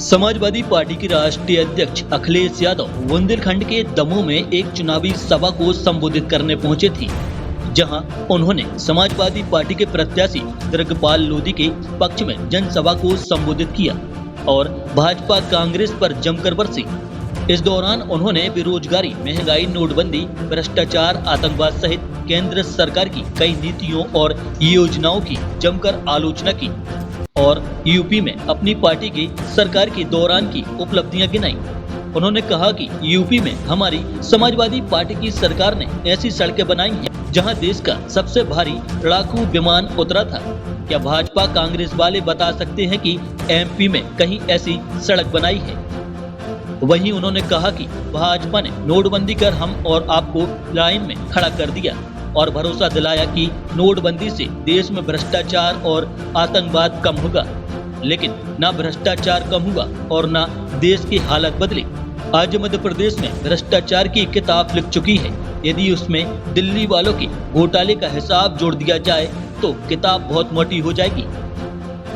Samajwadi party के राष्ट्रीय अध्यक्ष अखिलेश यादव बुंदेलखंड के दमोह में एक चुनावी सभा को संबोधित करने पहुंचे थे, जहां उन्होंने समाजवादी पार्टी के प्रत्याशी दृगपाल लोधी के पक्ष में जनसभा को संबोधित किया और भाजपा कांग्रेस पर जमकर बरसी। इस दौरान उन्होंने बेरोजगारी, महंगाई, नोटबंदी, भ्रष्टाचार, आतंकवाद सहित केंद्र सरकार की कई नीतियों और योजनाओं की जमकर आलोचना की और यूपी में अपनी पार्टी की सरकार के दौरान की उपलब्धियां गिनाई। उन्होंने कहा कि यूपी में हमारी समाजवादी पार्टी की सरकार ने ऐसी सड़कें बनाई हैं जहां देश का सबसे भारी लड़ाकू विमान उतरा था। क्या भाजपा कांग्रेस वाले बता सकते हैं कि एमपी में कहीं ऐसी सड़क बनाई है? वहीं उन्होंने कहा कि भाजपा ने नोटबंदी कर हम और आपको लाइन में खड़ा कर दिया और भरोसा दिलाया कि नोटबंदी से देश में भ्रष्टाचार और आतंकवाद कम होगा, लेकिन ना भ्रष्टाचार कम हुआ और ना देश की हालत बदली। आज मध्य प्रदेश में भ्रष्टाचार की किताब लिख चुकी है। यदि उसमें दिल्ली वालों के घोटाले का हिसाब जोड़ दिया जाए तो किताब बहुत मोटी हो जाएगी।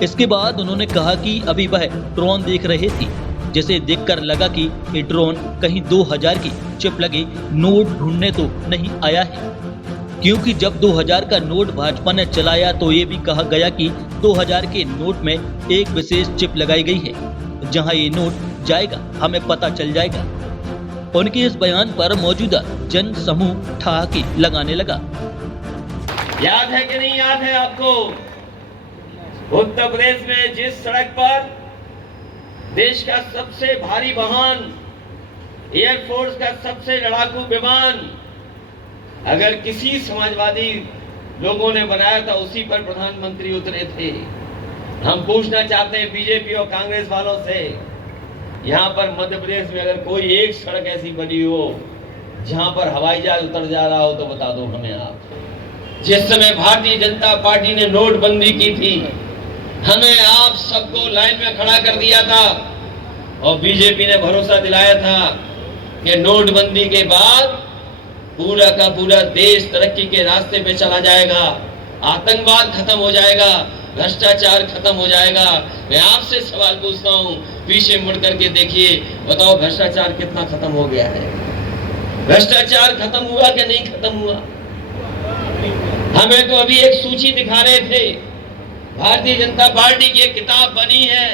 इसके बाद उन्होंने कहा कि अभी वह ड्रोन देख रहे थे, जिसे देखकर लगा कि ये ड्रोन कहीं 2000 की चिप लगे नोट ढूंढने तो नहीं आया है, क्योंकि जब 2000 का नोट भाजपा ने चलाया तो ये भी कहा गया कि 2000 के नोट में एक विशेष चिप लगाई गई है, जहां ये नोट जाएगा हमें पता चल जाएगा। उनके इस बयान पर मौजूदा जन समूह ठहाके लगाने लगा। याद है कि नहीं याद है आपको, उत्तर प्रदेश में जिस सड़क पर देश का सबसे भारी वाहन, एयरफोर्स का सबसे लड़ाकू विमान अगर किसी समाजवादी लोगों ने बनाया था, उसी पर प्रधानमंत्री उतरे थे। हम पूछना चाहते हैं बीजेपी और कांग्रेस वालों से, यहाँ पर मध्य प्रदेश में अगर कोई एक सड़क ऐसी बनी हो जहाँ पर हवाई जहाज उतर जा रहा हो तो बता दो हमें आप। जिस समय भारतीय जनता पार्टी ने नोटबंदी की थी, हमें आप सबको लाइन में खड़ा कर दिया था और बीजेपी ने भरोसा दिलाया था कि नोटबंदी के बाद पूरा का पूरा देश तरक्की के रास्ते पे चला जाएगा, आतंकवाद खत्म हो जाएगा, भ्रष्टाचार खत्म हो जाएगा। मैं आपसे सवाल पूछता हूँ, पीछे मुड़ करके देखिए, बताओ भ्रष्टाचार कितना खत्म हो गया है? भ्रष्टाचार खत्म हुआ कि नहीं खत्म हुआ? हमें तो अभी एक सूची दिखा रहे थे, भारतीय जनता पार्टी की एक किताब बनी है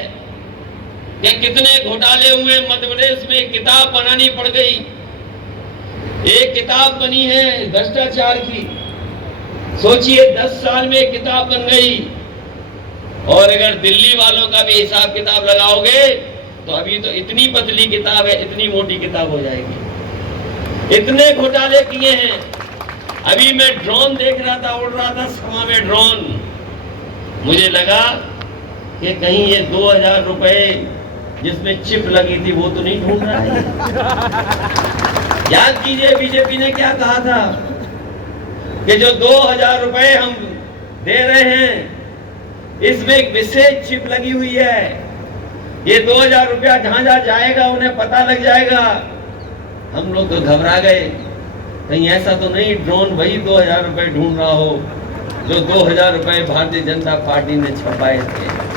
कि कितने घोटाले हुए मध्य प्रदेश में, किताब बनानी पड़ गई। एक किताब बनी है भ्रष्टाचार की, सोचिए 10 साल में एक किताब बन गई। और अगर दिल्ली वालों का भी हिसाब किताब लगाओगे तो अभी तो इतनी पतली किताब है, इतनी मोटी किताब हो जाएगी। इतने घोटाले किए हैं। अभी मैं ड्रोन देख रहा था, उड़ रहा था सभा में ड्रोन, मुझे लगा कि कहीं ये 2000 रुपए जिसमें चिप लगी थी वो तो नहीं ढूंढ रहा है। याद कीजिए बीजेपी ने क्या कहा था कि जो 2000 रुपए हम दे रहे हैं इसमें एक विशेष चिप लगी हुई है, ये 2000 रुपया जहां जहां जाएगा उन्हें पता लग जाएगा। हम लोग तो घबरा गए, कहीं ऐसा तो नहीं ड्रोन वही 2000 रुपए ढूंढ रहा हो जो 2000 रुपए भारतीय जनता पार्टी ने छपाए थे।